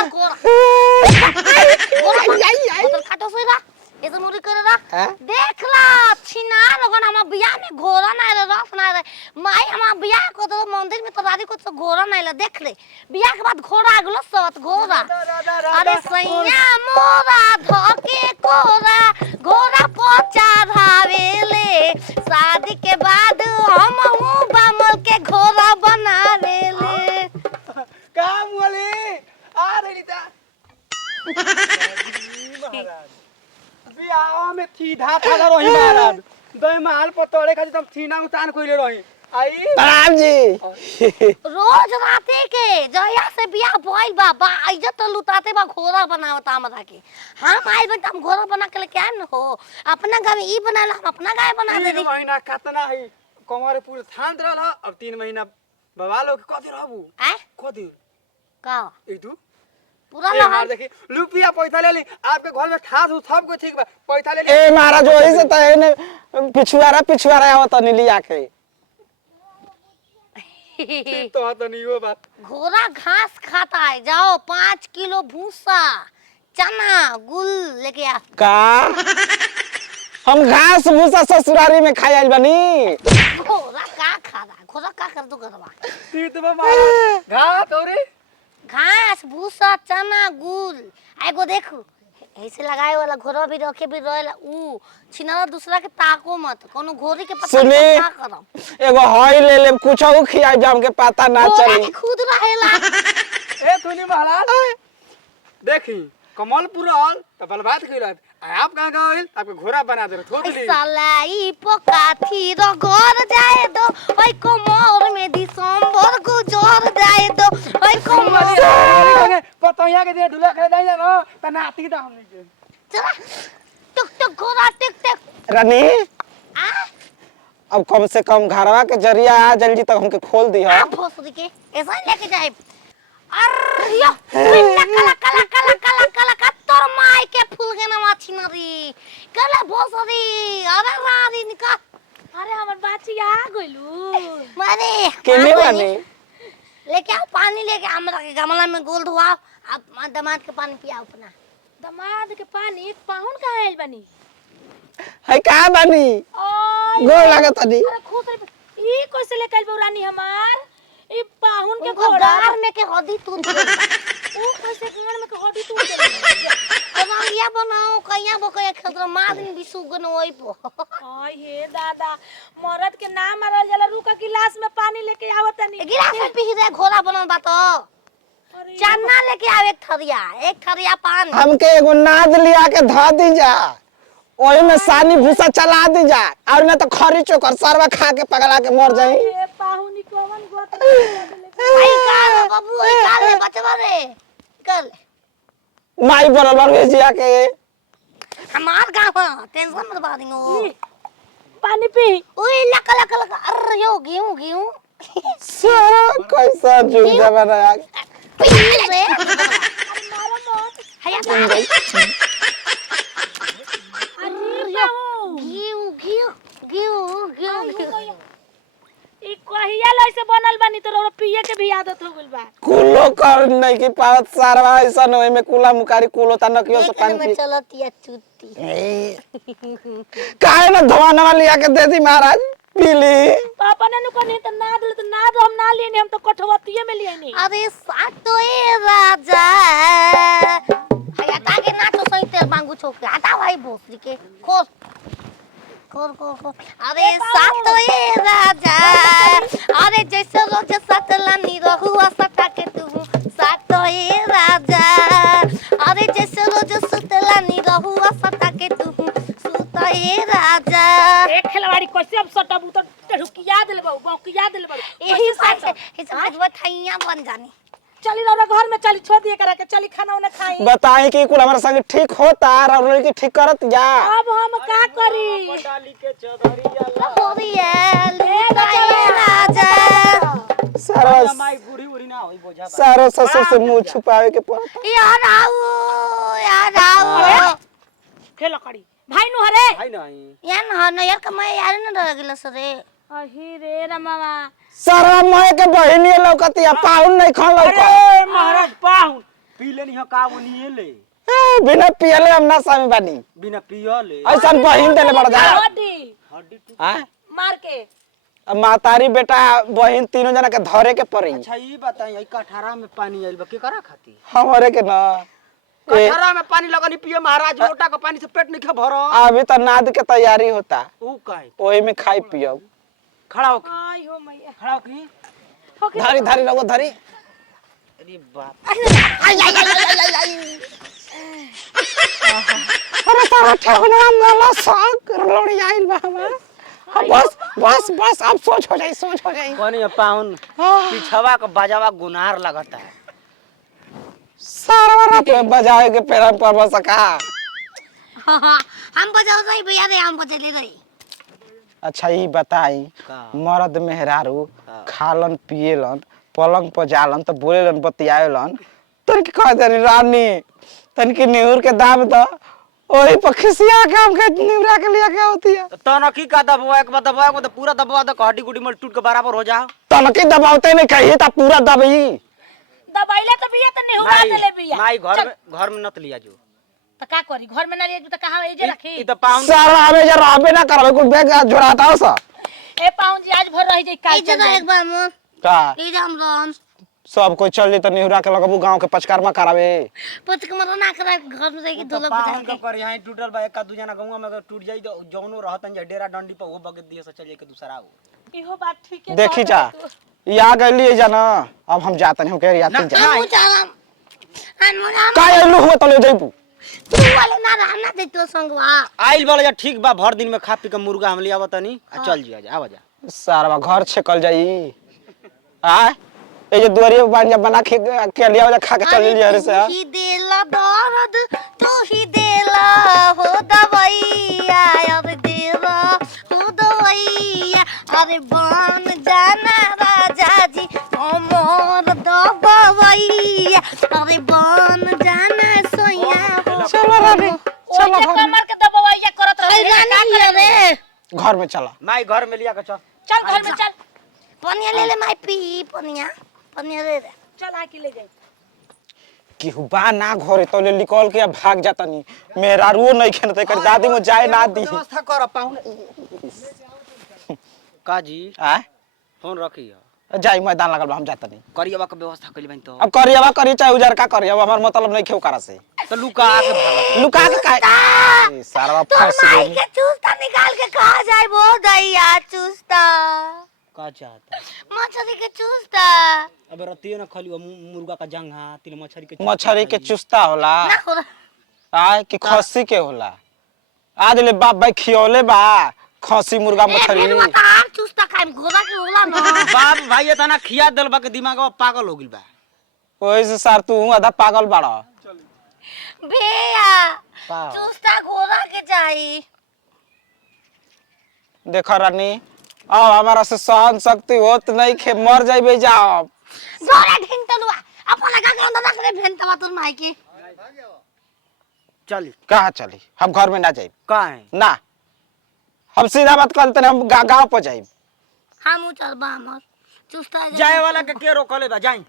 मार गोरा मतलब काटो सोइरा ऐसे मुरी करे रा देख ला छिना लगन हम बियाह में घोड़ा नहीं रे रस नहीं रे माई हम बियाह को तो मंदिर में तो राधी को तो घोड़ा नहीं ले देख ले बियाह के बाद घोड़ा आ गेलो सत घोड़ा अरे सैया मोरा धके कोरा घोड़ा पोचा धावेले शादी के बाद हम हूं बामल के घोड़ा बनावेले काम वाली आ रही था बियाह में सीधा थाला रही महाराज दई महल पर तोड़े खातिर तुम सीना उतान कोइले रही आई प्रणाम जी रोज राते के जया से बियाह भइल बा इज्जत तो लुटाते बा घोड़ा बनावता हमरा के हम आइल बन हम घोड़ा बना के लेके आइम न हो अपना गांव में ई बनाला हम अपना गाय बना दे दी महीना कतना है कमरे पूरे थान रहल अब 3 महीना बाबा लोग कथि रहबू हैं कथि का एक दू पूरा ए लहर मार देखी रुपया पैसा ले ली आपके घर में ठास सब कुछ ठीक बा पैसा ले ली ए महाराज वही से त एने पिछुआरा आवत नहीं लिया के तो नहीं हो बात घोड़ा घास खाता है जाओ 5 किलो भूसा चना गुल लेके आ का हम घास भूसा ससुरारी में खाई आइल बनी घोड़ा का खा रहा घोड़ा का कर दो गरबा तीत बा मार घाट औरे घास भूसा चना गुल एगो देखो ऐसे लगाए वाला घोड़ा भी रखे भी रहेला ऊ छिनारा दूसरा के ताको मत कोनो घोड़ी के पता सुनी का करम एगो हई ले ले कुछो खिया जाम के पता ना चली के खुद रहेला ए तुनी महाराज देखी कमल पुरल त बलबात कइलत आप कहां गइल आपके घोड़ा बना दे ठोक ली सालाई पोकाथी रो घर जाए दो ओई कोमर में दिसंबर गुजर जाए दो ओई कोमर पतैया के दे ढुला खा दई ना त नाती द हमनी के चला टुक टुक घोड़ा टिक टिक रानी आ अब कम से कम घरवा के जरिया आ जल्दी तक हमके खोल दी आ भोसरी के ऐसा ही लेके जाए अरे यो कला कला कला कला कला का तोर माई के फूल के ना छिनरी कला भोसरी अरे रानी निका अरे हमर बाची आ गइलू मारे केने बने लेके आओ पानी लेके हमरा के गमला में गोल धुआओ आप दामाद के पानी पियाओ अपना दमाद के पानी एक पाहुन कहाँ आइल बनी है का बनी गोल लागत तनी अरे खुश रे ई कैसे लेके आइल रानी हमार ई पाहुन के उनको घोड़ा गार में के हड्डी टूट गई ऊ कैसे गार में के हड्डी टूट गई अब हम या बनाओ कहिया बकया खतर मार दिन बिसुगन ओइ पो हाय हे दादा मरद के ना मारल जाला रुका गिलास में पानी लेके आवत तनी गिलास में पी दे घोड़ा बनल बा तो अरे चन्ना लेके आव एक थरिया पानी हमके एगो नाद लिया के ध दी जा ओही में सानी भूसा चला दी जा और ना तो खरी चोकर सरवा खा के पगला के मर जाई ए पाहुनी कौन गोत आई का बाबू आई का ले बचवा रे कल माई बनल बन भेजिया के हमार गांव टेंशन मत बा दिनो पानी पी ओए लक लक लक अरे यो गेहूं सारा कैसा जुग जमाना आ पी रे मारो मत हया अरे गेहूं ई कहिया लइसे बनल बानी तो पिए के भी आदत हो गइल बा कुलो कर नहीं की पावत सारवा ऐसा न में कुला मुकारी कुलो त नकियो से पानी पी चलती है चुत्ती काहे ना धवानवा लिया के दे दी महाराज पीली पापा ने नु कनी त ना दे त ना दो हम ना लेनी हम तो कठवतिये में लेनी अरे सातो ए राजा हया ताके ना तो सही तेल मांगू छोके हटा भाई भोसरी के खोल अरे सातो ए राजा अरे जैसे रोज सतला नी रहुआ सटा के तू सातो ए राजा अरे जैसे रोज सतला नी रहुआ सटा के तू सुता ए राजा एक खिलवाड़ी कैसे अब सटब तो ढुकिया देल बौकिया देल यही बात है इस आज बथैया बन जानी चली रौरा घर में चली छोड़ दिए करा के चली खाना उन्हें खाई बताई कि कुल हमारे संग ठीक होता और की ठीक करत जा अब हम का करी डाली के चदरिया होरिया ले गए राजा सारा माई बूढ़ी उड़ी ना होई बोझा सारा ससुर से मुंह छुपावे के पड़ता यार आओ खेल करी भाई नु हरे भाई नहीं यार न यार कमाए यार न रह गेल सरे अही रे रमावा सारा माय के बहिनी लौकतिया पाहुन नहीं खन लौक अरे महाराज पाहुन पी लेनी हो का वो नहीं ले बिना पियले हम नशा में बानी बिना पियले ऐसा बहिन देले बड़ जा हड्डी हड्डी टूट हां मार के अब मातारी बेटा बहिन तीनों जना के धरे के पड़ी अच्छा ये बताई आई कठहरा में पानी आइल बा के करा खाती हमरे के ना कठहरा में पानी लगनी पिए महाराज लोटा का पानी से पेट नहीं भरो अभी तो नाद के तैयारी होता ऊ काहे ओही में खाई पियब खड़ा हो के आई हो मैया खड़ा हो के धरी धरी रहो धरी अरे बाप अरे तारा ठेहुना मोला साग लोड़ी आइल बा हमार बस बस बस अब सोच हो जाई कोनी पाउन पिछवा का बजावा गुनार लगता है सारा रात में बजाए के पेरा पर सका हम बजाओ नहीं भैया रे हम बजा ले रही अच्छा ये बताई का? मर्द मेहरारू खालन पिएलन पलंग पर जालन तो बोलेलन बतियालन तन के कह देनी रानी तन के नेहुर के दाम तो ओही पर खिसिया के हमके निवरा के लिया के होती है तो न की का दबवा एक बार दबवा को तो पूरा दबवा दो हड्डी गुडी में टूट के बराबर हो जाओ तनकी दबावते नहीं कही ता पूरा दबई दबाइले तो बिया तो नेहुरा देले बिया माई घर में नत लिया जो तो का करी घर में ना लिया तो कहां एजे रखी ई तो पाउन सारा हमें जरा रहबे ना करबे कुछ बैग जोड़ाता हो सा ए पाउन जी आज भर रही जाई काल ई जगह एक बार मोर का ई राम राम सब कोई चल जे त निहुरा के लगबू गांव के पचकारमा करावे पच के मरो ना करा घर में जाके धोलो पाउन बुझा का कर यहां टूटल बा एक दू जना गांव में अगर टूट जाई तो जौनो रहतन जे डेरा डंडी पर वो बगत दिए से चल जाए के दूसरा हो इहो बात ठीक है देखी जा ये आ गइली जाना अब हम जातन हम कह रियाती जा हम चालम हम का एलु हो त ले जइबू तू वाले ना रहना दे तो संगवा आइल बोले जा ठीक बा भर दिन में खा पी के मुर्गा हम लिया तनी आ चल जिया जा आवा जा सारा घर छकल जाई आ ए जे दुआरिया बांजा बना के लिया जा खा के चल लिया रे से ही देला दर्द तू ही देला हो दवाइया अब देला हो दवाइया अरे बन जाना राजा जी अमर दवाइया अरे बन जाना सोया चलो रानी चलो ओके कमर के दबाइया करत अरे रही रानी रे घर में चला माई घर में लिया के चल चल घर में चल पनिया ले ले माई पी पनिया रे चल आके ले जाई केहू बा ना घरे तो ले निकल के भाग जातनी मेरा रो नहीं खेन ते कर दादी में जाए ना दी व्यवस्था कर पाउन काजी आ फोन रखी जाई मैदान लगल बा हम जातनी करियवा के व्यवस्था कइले बन तो अब करियवा करी चाहे उजर का करियवा हमर मतलब नहीं खेव करा से तो लुका के भागत लुका के काहे सारा तो फंस माई गई के चूस्ता निकाल के कहा जाए वो दैया चूस्ता का चाहता मछली के चूस्ता अब रतियो न खली मुर्गा का जंघा तिल मछरी के चुस्ता होला ना हो आय कि खस्सी के होला आज ले बाप भाई खियोले बा खस्सी मुर्गा मछरी ए तार चूस्ता खाइम घोड़ा के होला ना बाप भाई तना खिया देलबा के दिमागवा पागल हो गेल बा ओए से सर तू आधा पागल बाड़ा भैया का? चूस्ता घोड़ा के चाहिए देखो रानी अब हमारा से सहन शक्ति होत नहीं खे मर जाइबे जाओ जोरा ढिंटलुआ अपन लगा के अंदर रख दे भेंटवा तोर माई के चल कहाँ चली हम घर में ना जाइब का है ना हम सीधा बात करते हम गांव पर जाइब हम चलबा हमर चूस्ता जाए वाला के रोकले बा जाई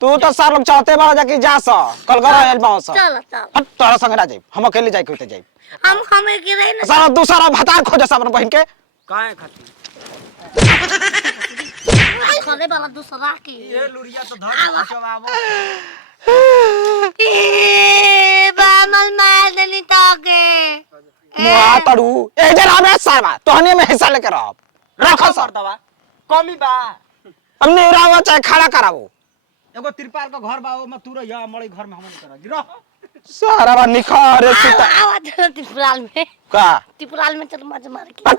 तू तो सार लोग चाहते बाड़ा जाके जा सा कल घर आयल बाओ सा चल चल हट तोरा संग ना जाइब हम अकेले जाई कहते जाइब हम हमें के रहे ना सारा दूसरा भतार खोजे सब बहन के काहे खाती खले वाला दूसरा के ये लुरिया तो धर चबाबो ए बामल मार देनी ताके मुआ तड़ू ए जरा में सारवा तोहनी में हिस्सा लेके रह रखो सर दवा कमी बा हमने रावा चाहे खड़ा करावो एगो तिरपाल का घर बा ओ में तू रह मड़ई घर में हम नहीं करा गिरह सारा बा निखारे सीता आवाज त्रिपुराल में का त्रिपुराल में चल मज मार के